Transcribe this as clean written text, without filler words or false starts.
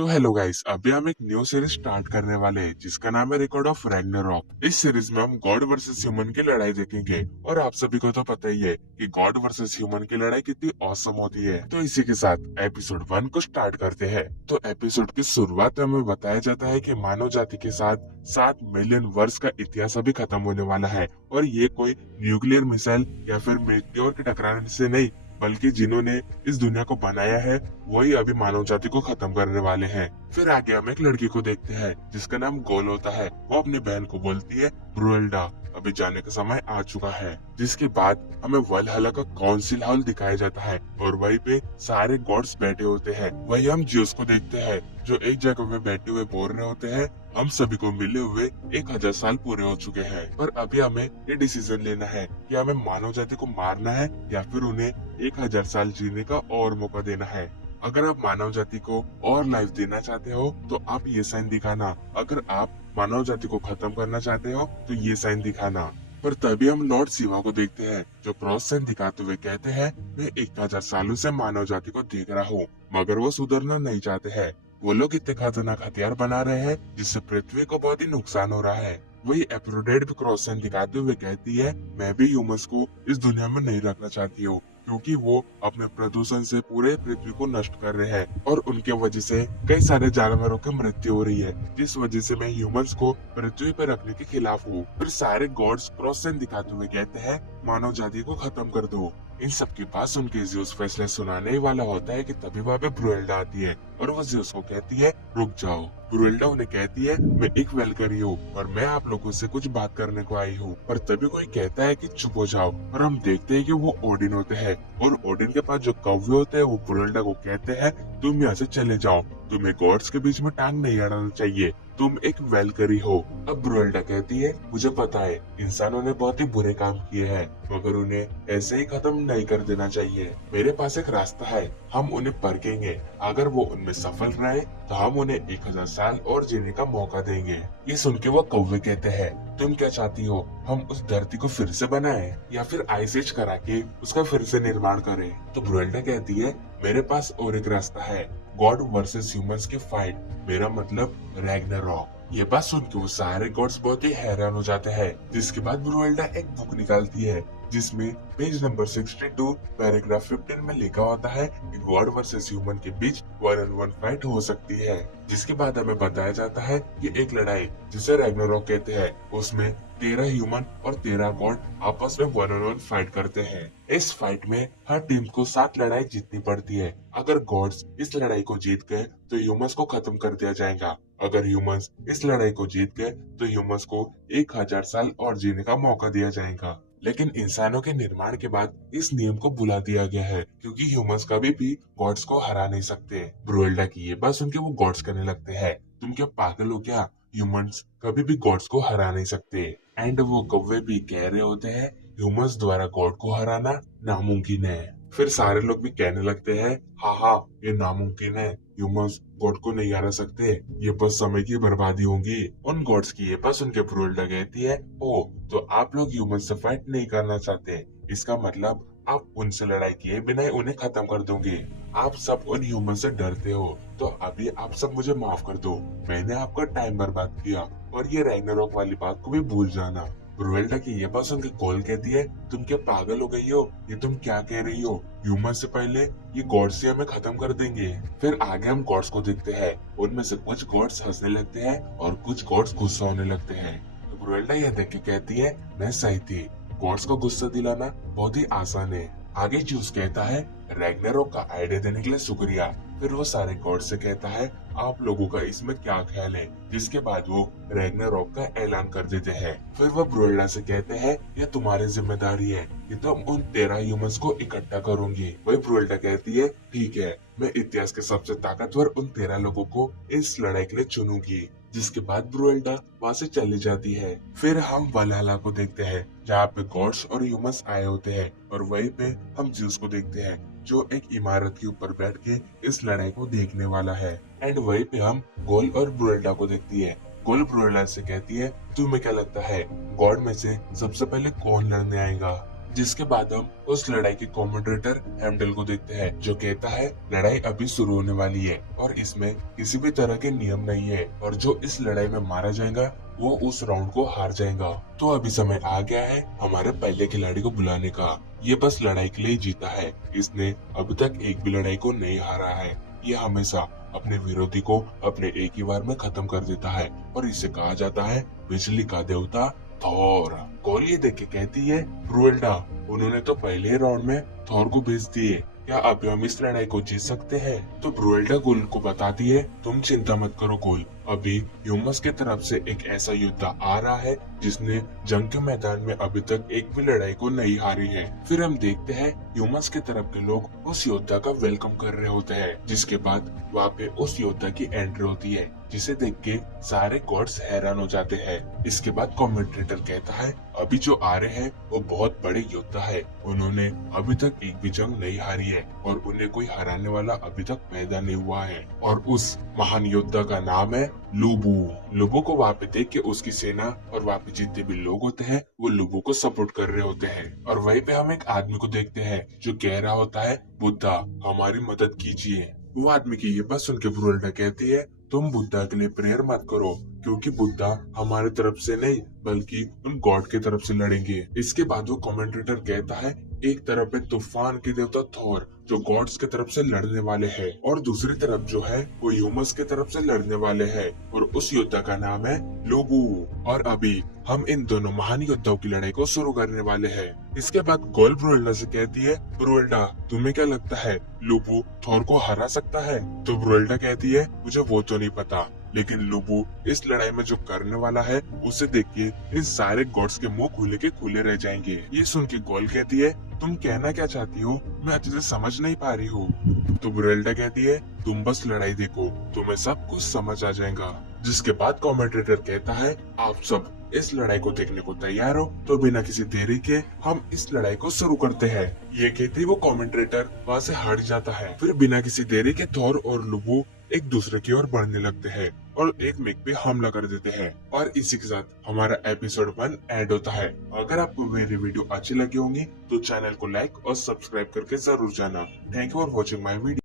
तो hello guys, अभी हम एक न्यू सीरीज स्टार्ट करने वाले हैं जिसका नाम है रिकॉर्ड ऑफ रैग्नारॉक। इस सीरीज में हम गॉड वर्सेस ह्यूमन की लड़ाई देखेंगे और आप सभी को तो पता ही है कि गॉड वर्सेस ह्यूमन की लड़ाई कितनी औसम होती है। तो इसी के साथ एपिसोड 1 को स्टार्ट करते हैं। तो एपिसोड की शुरुआत में हमें बताया जाता है कि मानव जाति के साथ 7 मिलियन वर्ष का इतिहास अभी खत्म होने वाला है और ये कोई न्यूक्लियर मिसाइल या फिर मेटेओर के टकराने से नहीं, बल्कि जिन्होंने इस दुनिया को बनाया है वही अभी मानव जाति को खत्म करने वाले हैं। फिर आगे हम एक लड़की को देखते हैं जिसका नाम गोल होता है। वो अपनी बहन को बोलती है ब्रुएल्डा, अभी जाने का समय आ चुका है। जिसके बाद हमें वलहला का काउंसिल हॉल दिखाया जाता है और वहीं पे सारे गॉड्स बैठे होते हैं। वही हम जियोस को देखते हैं जो एक जगह पे बैठे हुए बोल रहे होते हैं हम सभी को मिले हुए 1000 साल पूरे हो चुके हैं, पर अभी हमें ये डिसीजन लेना है कि हमें मानव जाति को मारना है या फिर उन्हें 1000 साल जीने का और मौका देना है। अगर आप मानव जाति को और लाइफ देना चाहते हो तो आप ये साइन दिखाना, अगर आप मानव जाति को खत्म करना चाहते हो तो ये साइन दिखाना। पर तभी हम लॉर्ड शिवा को देखते हैं जो क्रॉस साइन दिखाते हुए कहते हैं मैं 1000 सालों से मानव जाति को देख रहा हूँ, मगर वो सुधरना नहीं चाहते हैं। वो लोग इतने खतरनाक हथियार बना रहे हैं जिससे पृथ्वी को बहुत ही नुकसान हो रहा है। वही एप्रोडेट भी क्रॉस साइन दिखाते हुए कहती है मैं भी ह्यूमंस को इस दुनिया में नहीं रखना चाहती हूँ, क्योंकि वो अपने प्रदूषण से पूरे पृथ्वी को नष्ट कर रहे हैं और उनके वजह से कई सारे जानवरों की मृत्यु हो रही है, जिस वजह से मैं ह्यूमंस को पृथ्वी पर रखने के खिलाफ हूँ। फिर सारे गॉड्स क्रॉस साइन दिखाते हुए कहते हैं मानव जाति को खत्म कर दो। इन सब के पास उनके ज़्यूस फैसले सुनाने ही वाला होता है कि तभी वहाँ पे ब्रुएल्डा आती है और वो ज़्यूस को कहती है रुक जाओ। ब्रुएल्डा उन्हें कहती है मैं एक वेलकरी हूँ और मैं आप लोगों से कुछ बात करने को आई हूँ, पर तभी कोई कहता है कि चुप हो जाओ और हम देखते हैं कि वो ओडिन होते हैं और ओडिन के पास जो कव्य होते हैं वो ब्रुएल्डा को कहते हैं तुम यहाँ से चले जाओ, तुम्हें गॉड्स के बीच में टांग नहीं अड़ाना चाहिए, तुम एक वेलकरी हो। अब ब्रुएल्डा कहती है मुझे पता है इंसानों ने बहुत ही बुरे काम किए हैं, मगर उन्हें ऐसे ही खत्म नहीं कर देना चाहिए। मेरे पास एक रास्ता है, हम उन्हें परखेंगे, अगर वो उनमें सफल रहे तो हम उन्हें 1000 साल और जीने का मौका देंगे। ये सुन के वो कौवे कहते हैं तुम क्या चाहती हो, हम उस धरती को फिर से बनाएं या फिर आइस एज करा के उसका फिर से निर्माण करें? तो ब्रुएल्डा कहती है मेरे पास और एक रास्ता है, गॉड वर्सेस ह्यूमंस की फाइट, मेरा मतलब रैग्नारॉक। ये बात सुन के वो सारे गॉड्स बहुत ही हैरान हो जाते हैं। जिसके बाद ब्रुएल्डा एक बुक निकालती है जिसमें पेज नंबर 62 पैराग्राफ 15 में लिखा होता है कि गॉड वर्सेस ह्यूमन के बीच 1-on-1 फाइट हो सकती है। जिसके बाद हमें बताया जाता है कि एक लड़ाई जिसे रैग्नारॉक कहते हैं उसमें 13 ह्यूमन और 13 गॉड आपस में 1-on-1 फाइट करते हैं। इस फाइट में हर टीम को 7 लड़ाई जीतनी पड़ती है। अगर गॉड्स इस लड़ाई को जीत गए तो ह्यूमंस को खत्म कर दिया जाएगा, अगर ह्यूमंस इस लड़ाई को जीत गए तो ह्यूमंस को 1000 साल और जीने का मौका दिया जाएगा। लेकिन इंसानों के निर्माण के बाद इस नियम को भुला दिया गया है, क्योंकि ह्यूमंस कभी भी गॉड्स को हरा नहीं सकते। ब्रुएल्डा की ये बात सुन के वो गॉड्स करने लगते हैं तुम क्या पागल हो क्या, ह्यूमंस कभी भी गॉड्स को हरा नहीं सकते। एंड वो कौवे भी कह रहे होते हैं ह्यूमंस द्वारा गॉड को हराना नामुमकिन है। फिर सारे लोग भी कहने लगते हैं हाँ ये नामुमकिन है, ह्यूमंस गॉड को नहीं हरा सकते, ये बस समय की बर्बादी होगी। उन गॉड्स की ये बात सुन के ब्रुएल्डा कहती है ओ तो आप लोग ह्यूमंस से फाइट नहीं करना चाहते, इसका मतलब आप उनसे लड़ाई किए बिना ही उन्हें खत्म कर दोगे। आप सब उन ह्यूमन से डरते हो, तो अभी आप सब मुझे माफ कर दो, मैंने आपका टाइम बर्बाद किया और ये रैग्नारॉक वाली बात को भी भूल जाना। ब्रुएल्डा की ये बात सुनकर गोल कहती है तुम क्या पागल हो गई हो, ये तुम क्या कह रही हो, ह्यूमन से पहले ये गॉड्स से हमें खत्म कर देंगे। फिर आगे हम गॉड्स को देखते हैं, उनमें से कुछ गॉड्स हंसने लगते हैं और कुछ गॉड्स गुस्सा होने लगते हैं। तो ब्रुएल्डा यह देख के कहती है मैं सही थी, गॉड्स को गुस्सा दिलाना बहुत ही आसान है। आगे ज्यूस कहता है रैग्नारॉक का आइडिया देने के लिए शुक्रिया। फिर वो सारे गॉड से कहता है आप लोगों का इसमें क्या ख्याल है, जिसके बाद वो रैग्नारॉक का ऐलान कर देते हैं। फिर वो ब्रुएल्डा से कहते हैं ये तुम्हारी जिम्मेदारी है कि तुम उन 13 ह्यूमंस को इकट्ठा करोगे। वही ब्रुएल्डा कहती है ठीक है, मैं इतिहास के सबसे ताकतवर उन 13 लोगों को इस लड़ाई के लिए चुनूंगी। जिसके बाद ब्रुएल्डा वहाँ से चली जाती है। फिर हम वलहला को देखते हैं जहाँ पे गॉड्स और ह्यूमंस आए होते हैं और वहीं पे हम ज़्यूस को देखते हैं जो एक इमारत के ऊपर बैठ के इस लड़ाई को देखने वाला है। एंड वहीं पे हम गोल और ब्रुएल्डा को देखती है। गोल ब्रुएल्डा से कहती है तुम्हें क्या लगता है गॉड में से सबसे पहले कौन लड़ने आएगा? जिसके बाद हम उस लड़ाई के कमेंटेटर हेमडल को देखते हैं, जो कहता है लड़ाई अभी शुरू होने वाली है और इसमें किसी भी तरह के नियम नहीं है और जो इस लड़ाई में मारा जाएगा वो उस राउंड को हार जाएगा। तो अभी समय आ गया है हमारे पहले खिलाड़ी को बुलाने का। ये बस लड़ाई के लिए जीता है, इसने अभी तक एक भी लड़ाई को नहीं हारा है। ये हमेशा अपने विरोधी को अपने एक ही बार में खत्म कर देता है और इसे कहा जाता है बिजली का देवता थॉर। कॉल ये देख के कहती है ब्रुएल्डा, उन्होंने तो पहले ही राउंड में थॉर को भेज दिए, क्या अभी हम इस लड़ाई को जीत सकते हैं? तो ब्रुएल्डा गोल को बताती है तुम चिंता मत करो गोल, अभी ह्यूमस की तरफ से एक ऐसा योद्धा आ रहा है जिसने जंग के मैदान में अभी तक एक भी लड़ाई को नहीं हारी है। फिर हम देखते हैं ह्यूमस की तरफ के लोग उस योद्धा का वेलकम कर रहे होते हैं, जिसके बाद वहाँ पे उस योद्धा की एंट्री होती है, जिसे देख के सारे गॉड्स हैरान हो जाते हैं। इसके बाद कमेंटेटर कहता है अभी जो आ रहे हैं वो बहुत बड़े योद्धा है, उन्होंने अभी तक एक भी जंग नहीं हारी है और उन्हें कोई हराने वाला अभी तक पैदा नहीं हुआ है और उस महान योद्धा का नाम है लुबू। लुबू को वहाँ पे देख के उसकी सेना और वहाँ पे जितने भी लोग होते हैं वो लुबू को सपोर्ट कर रहे होते हैं और वहीं पे हम एक आदमी को देखते हैं जो कह रहा होता है बुद्धा हमारी मदद कीजिए। वो आदमी की ये बात सुन के ब्रुएल्डा कहती है तुम बुद्धा के लिए प्रेयर मत करो, क्योंकि बुद्धा हमारे तरफ से नहीं बल्कि उन गॉड की तरफ से लड़ेंगे। इसके बाद वो कमेंटेटर कहता है एक तरफ है तूफान के देवता थॉर जो गॉड्स की तरफ से लड़ने वाले हैं और दूसरी तरफ जो है वो ह्यूमस की तरफ से लड़ने वाले हैं और उस योद्धा का नाम है लोबू। और अभी हम इन दोनों महान योद्धाओं की लड़ाई को शुरू करने वाले हैं। इसके बाद गोल ब्रुएल्डा से कहती है ब्रुएल्डा तुम्हें क्या लगता है लोबू थॉर को हरा सकता है? तो ब्रुएल्डा कहती है मुझे वो तो नहीं पता, लेकिन लुबू इस लड़ाई में जो करने वाला है उसे देख के इन सारे गॉड्स के मुंह खुले के खुले रह जाएंगे। ये सुन के गोल कहती है तुम कहना क्या चाहती हो, मैं अच्छे से समझ नहीं पा रही हूँ। तो ब्रुएल्डा कहती है तुम बस लड़ाई देखो, तुम्हें सब कुछ समझ आ जाएगा। जिसके बाद कमेंटेटर कहता है आप सब इस लड़ाई को देखने को तैयार हो, तो बिना किसी देरी के हम इस लड़ाई को शुरू करते हैं। ये कहते वो कमेंटेटर वहाँ से हट जाता है। फिर बिना किसी देरी के थॉर और लुबू एक दूसरे की ओर बढ़ने लगते हैं और एक मेक पे हमला कर देते हैं और इसी के साथ हमारा एपिसोड 1 एंड होता है। अगर आपको मेरी वीडियो अच्छी लगी होंगी तो चैनल को लाइक और सब्सक्राइब करके जरूर जाना। Thank you for watching my video.